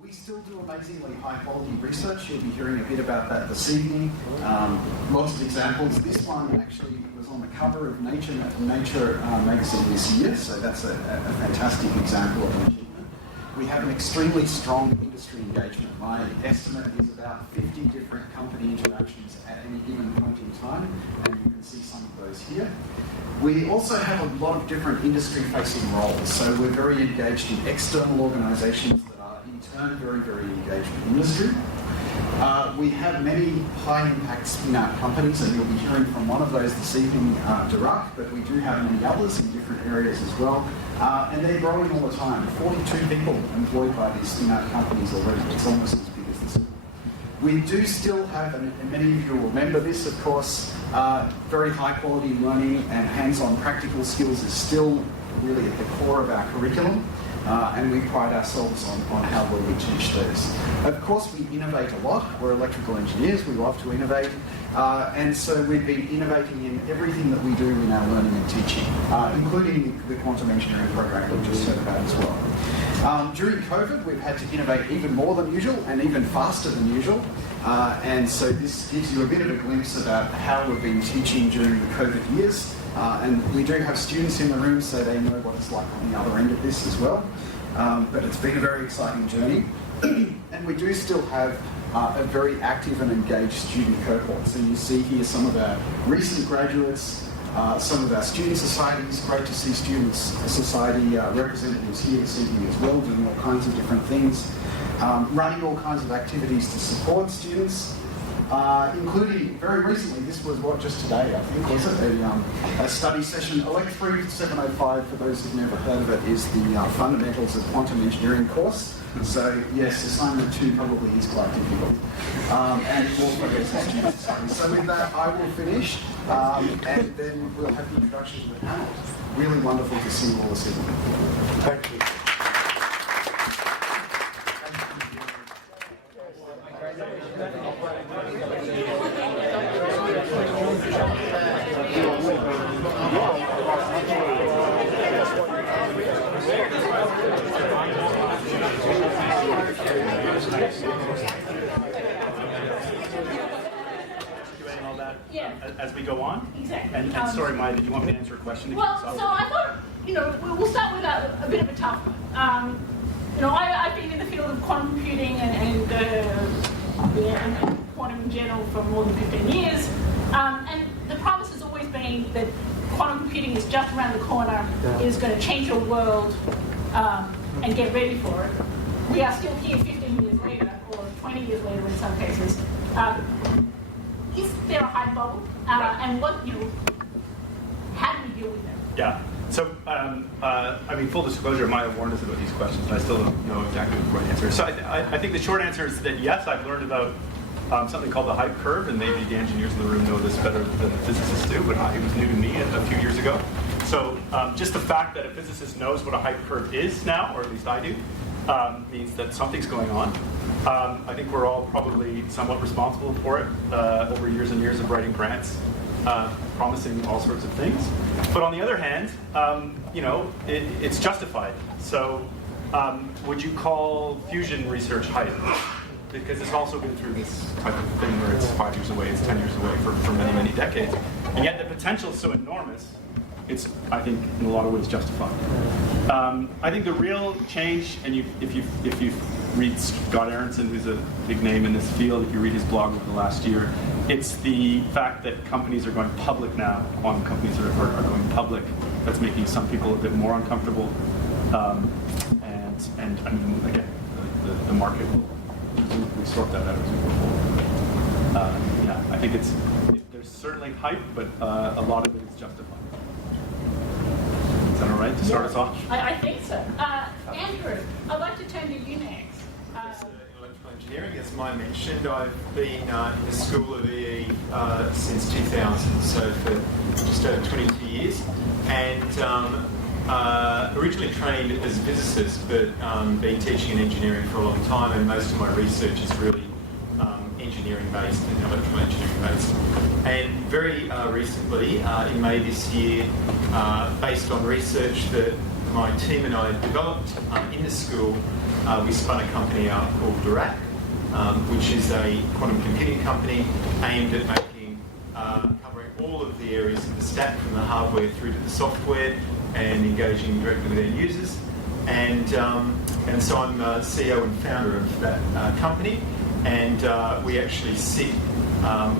We still do amazingly high-quality research. You'll be hearing a bit about that this evening. Lots of examples. This one actually was on the cover of Nature magazine this year, so that's a fantastic example of an achievement. We have an extremely strong industry engagement. My estimate is about 50 different company interactions at any given point in time, and you can see some of those here. We also have a lot of different industry-facing roles, so we're very engaged in external organisations that are in turn very, very engaged with industry. We have many high-impact spin-out companies, and you'll be hearing from one of those this evening, Diraq, but we do have many others in different areas as well. And they're growing all the time. 42 people employed by these spin-out companies already. It's almost as big as this. We do still have, and many of you will remember this, of course, very high-quality learning and hands-on practical skills is still really at the core of our curriculum. And we pride ourselves on how well we teach those. Of course, we innovate a lot. We're electrical engineers. We love to innovate. And so we've been innovating in everything that we do in our learning and teaching, including the quantum engineering program that we just heard about as well. During COVID, we've had to innovate even more than usual and even faster than usual. And so this gives you a bit of a glimpse about how we've been teaching during the COVID years. And we do have students in the room, so they know what it's like on the other end of this as well. But it's been a very exciting journey. And we do still have a very active and engaged student cohort. So you see here some of our recent graduates, some of our student societies. Great to see students society representatives here this evening as well, doing all kinds of different things, running all kinds of activities to support students. Including, very recently, this was just today, I think, was it? A study session. Elect 3705, for those who've never heard of it, is the Fundamentals of Quantum Engineering course. So, yes, assignment 2 probably is quite difficult. And more focus on student society. So with that, I will finish, and then we'll have the introduction to the panel. Really wonderful to see you all this evening. Thank you. As we go on? Exactly. And sorry, Maya, did you want me to answer a question? Well, so I thought, we'll start with a bit of a tough one. I've been in the field of quantum computing and quantum in general for more than 15 years. And the promise has always been that quantum computing is just around the corner, is going to change your world, and get ready for it. We are still here 15 years later, or 20 years later in some cases. Is there a hype bubble? And what, how do we deal with them? Yeah. So, full disclosure, Maya warned us about these questions, and I still don't know exactly what the right answer is. So I think the short answer is that yes, I've learned about something called the hype curve, and maybe the engineers in the room know this better than the physicists do, but it was new to me a few years ago. So just the fact that a physicist knows what a hype curve is now, or at least I do, means that something's going on. I think we're all probably somewhat responsible for it over years and years of writing grants, promising all sorts of things. But on the other hand, it's justified. So would you call fusion research hype? Because it's also been through this type of thing where it's 5 years away, it's 10 years away for many, many decades. And yet the potential is so enormous, it's, I think, in a lot of ways justified. I think the real change, and if you read Scott Aronson, who's a big name in this field, if you read his blog over the last year, it's the fact that companies are going public now, quantum companies are going public, that's making some people a bit more uncomfortable. And I mean, again, the market will presumably sort that out as we go forward. Yeah, I think there's certainly hype, but a lot of it is justified. Is that all right to start us off? I think so. Andrew, I'd like to turn to you next. Electrical engineering, as Maya mentioned, I've been in the School of EE since 2000, so for just over 22 years, and originally trained as a physicist, but been teaching in engineering for a long time, and most of my research is really engineering based and electrical engineering based. And very recently, in May this year, based on research that my team and I developed in the school, we spun a company out called Diraq, which is a quantum computing company aimed at making, covering all of the areas of the stack, from the hardware through to the software, and engaging directly with end users. And so I'm CEO and founder of that company, and we actually sit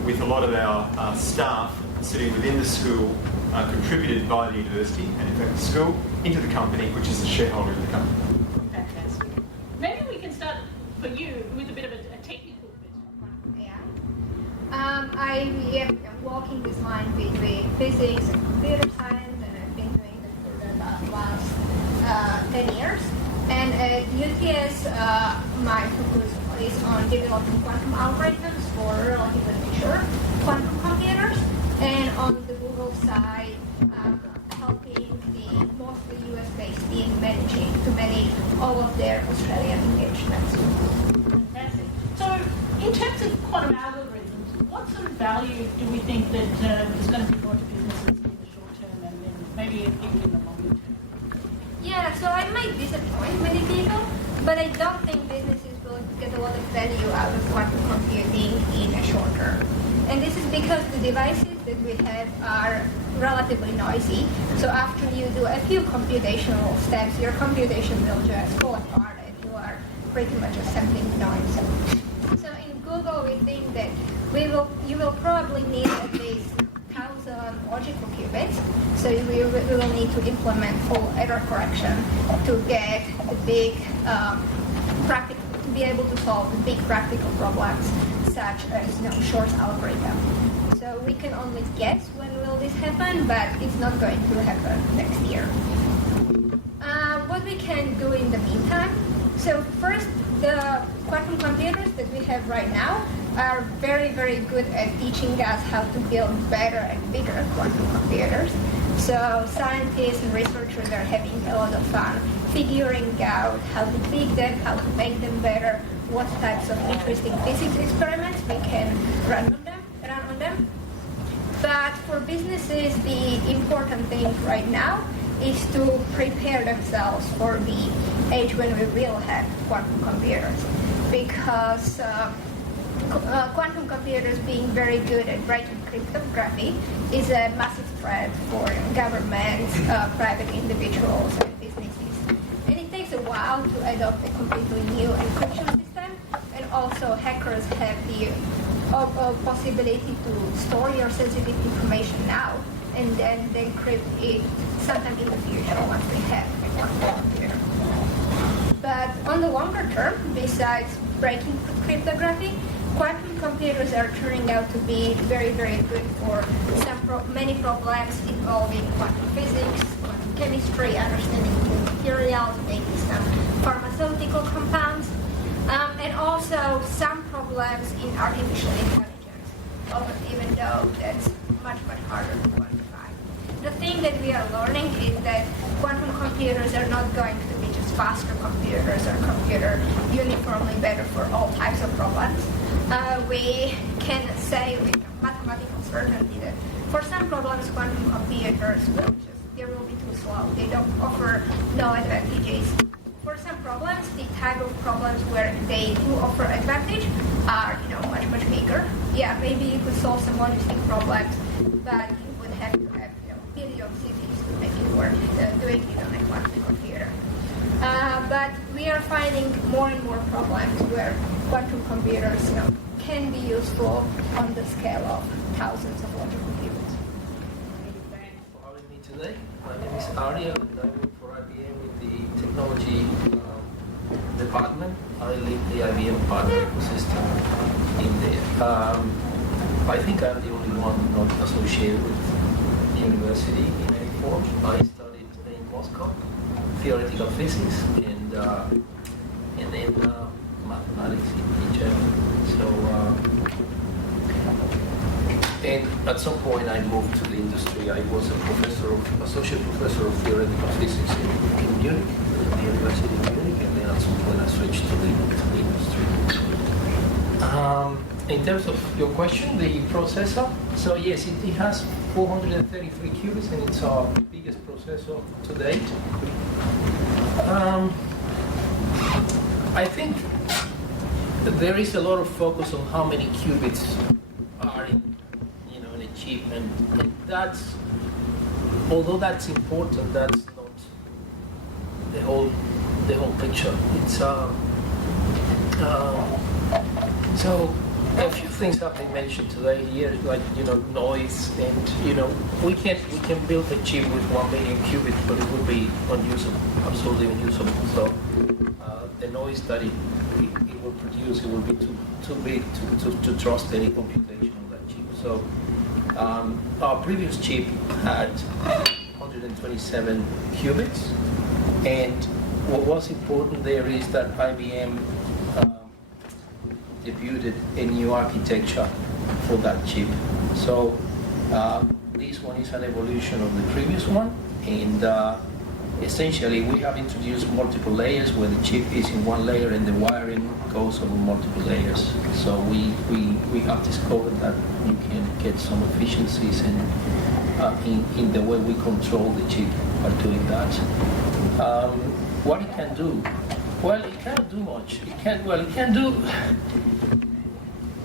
with a lot of our staff sitting within the school, contributed by the university and in fact the school, into the company, which is the shareholder of the company. Fantastic. Maybe we can start for you with a bit of a technical bit. Yeah. I am walking this line between physics and computer science, and I've been doing it for the last 10 years. And at UTS, my focus is on developing quantum algorithms for relatively mature quantum computers. And on the Google side, helping the mostly US-based team to manage all of their Australian engagements. Fantastic. So, in terms of quantum algorithms, what sort of value do we think that is going to be brought to businesses in the short term and then maybe even in the longer term? Yeah, so I might disappoint many people, but I don't think businesses will get a lot of value out of quantum computing in a short term. And this is because the devices that we have are relatively noisy. So after you do a few computational steps, your computation will just fall apart and you are pretty much assembling noise. So in Google, we think that you will probably need at least 1,000 logical qubits. So we will need to implement full error correction to get the big to be able to solve the big practical problems, such as Shor's algorithm. So we can only guess when will this happen, but it's not going to happen next year. What we can do in the meantime? So first, the quantum computers that we have right now are very, very good at teaching us how to build better and bigger quantum computers. So scientists and researchers are having a lot of fun figuring out how to tweak them, how to make them better, what types of interesting physics experiments we can run on them. But for businesses, the important thing right now is to prepare themselves for the age when we will have quantum computers. Because quantum computers being very good at breaking cryptography is a massive threat for governments, private individuals, and businesses. And it takes a while to adopt a completely new encryption system, and also hackers have the possibility to store your sensitive information now and then encrypt it sometime in the future once we have a quantum computer. But on the longer term, besides breaking cryptography, quantum computers are turning out to be very, very good for many problems involving quantum physics, quantum chemistry, understanding new materials, making some pharmaceutical compounds, and also some problems in artificial intelligence, even though that's much, much harder to quantify. The thing that we are learning is that quantum computers are not going to be just faster computers or computer uniformly better for all types of problems. We can say with mathematical certainty that for some problems, quantum computers will be too slow. They don't offer no advantages. For some problems, the type of problems where they do offer advantage are, much bigger. Yeah, maybe you could solve some logistic problems, but you would have to have, billion cities to make it work, doing it on a quantum computer. But we are finding more and more problems where quantum computers, can be useful on the scale of thousands of logical qubits. Thank you for having me today. My name is Ariel, and I work for IBM in the technology department. I lead the IBM partner ecosystem in there. I think I'm the only one not associated with the university in any form. I studied in Moscow, theoretical physics, and then mathematics in general. So, and at some point I moved to the industry. I was a associate professor of theoretical physics in Munich, at the University of Munich, and then at some point I switched to the industry. In terms of your question, the processor, so yes, it has 433 qubits, and it's our biggest processor to date. I think there is a lot of focus on how many qubits are in a chip, and that's, although that's important, that's not the whole picture. It's so a few things have been mentioned today here, like noise, and we can build a chip with 1 million qubits, but it would be unusable, absolutely unusable. So the noise that it will produce, it will be too big to trust any computation on that chip. So our previous chip had 127 qubits, and what was important there is that IBM debuted a new architecture for that chip. So this one is an evolution of the previous one, and essentially we have introduced multiple layers where the chip is in one layer and the wiring goes over multiple layers. So we have discovered that you can get some efficiencies in the way we control the chip by doing that. What it can do? Well, it cannot do much.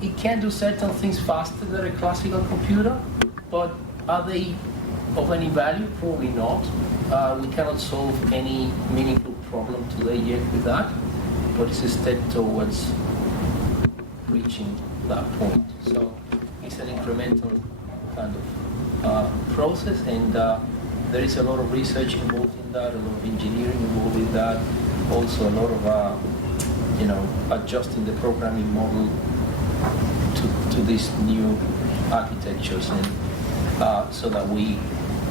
It can do certain things faster than a classical computer, but are they of any value? Probably not. We cannot solve any meaningful problem today yet with that, but it's a step towards reaching that point. So it's an incremental kind of process, and there is a lot of research involved in that, a lot of engineering involved in that, also a lot of adjusting the programming model to these new architectures, and so that we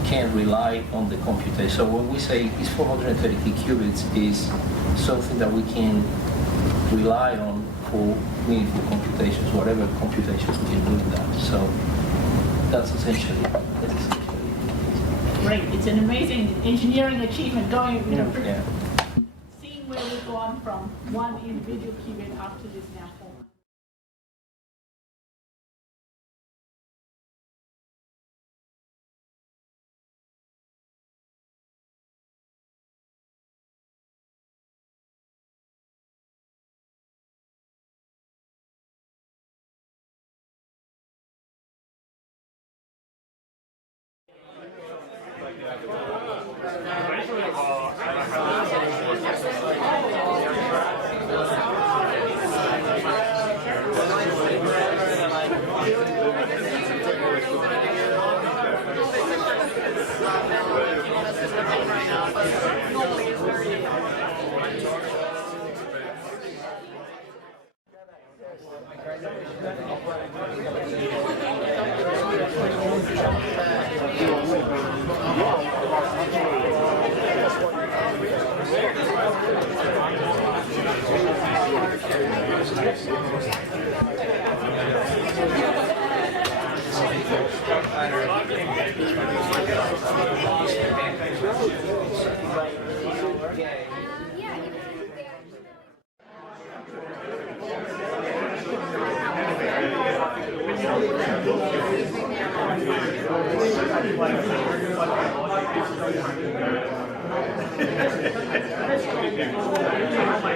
can rely on the computation. So when we say it's 433 qubits, is something that we can rely on for meaningful computations, whatever computations we can do with that. So that's essentially it. Great. It's an amazing engineering achievement going, Yeah. seeing where we've gone from one individual qubit up to this now format.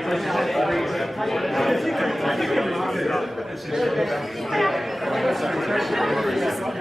Thank you.